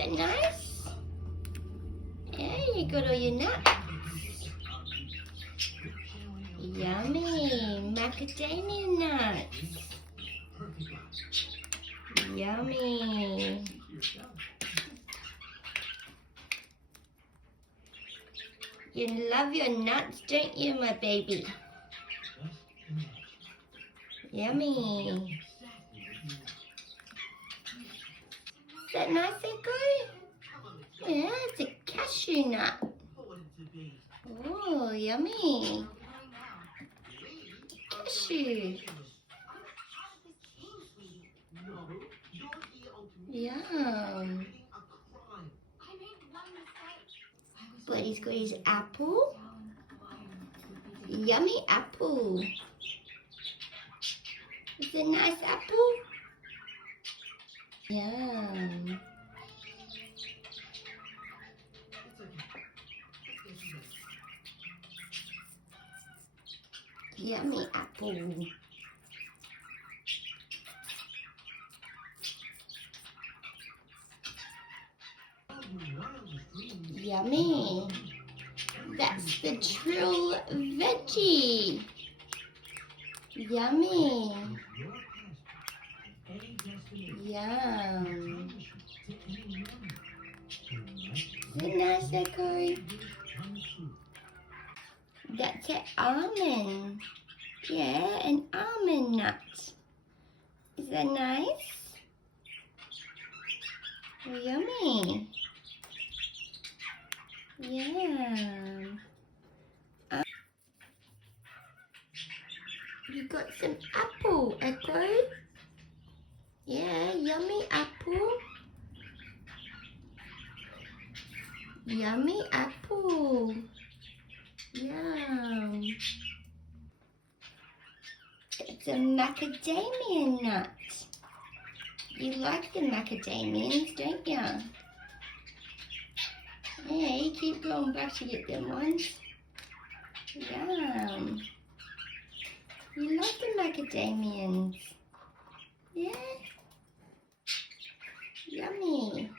that nice? Yeah, you got all your nuts. Yummy, macadamia nuts. Yummy. You love your nuts, don't you, my baby? Yummy. Is that nice, Echo? Yeah, it's a cashew nut. Oh, yummy. Cashew. Yum. Buddy's got his apple. Yummy apple. Is it a nice apple? Yum. Yummy apple. Yummy. That's the trill veggie. Yummy. Yum. Is it nice, Echo? That's an almond. Yeah, an almond nut. Is that nice? Oh, yummy. Yeah. You got some apple, Echo. Yeah, yummy apple. Yummy apple. Yum. It's a macadamia nut. You like the macadamians, don't you? Yeah, you keep going back to get them ones. Yum. You like the macadamians. Yeah. Yummy.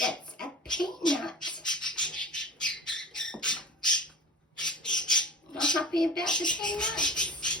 That's a peanut. Not happy about the peanuts?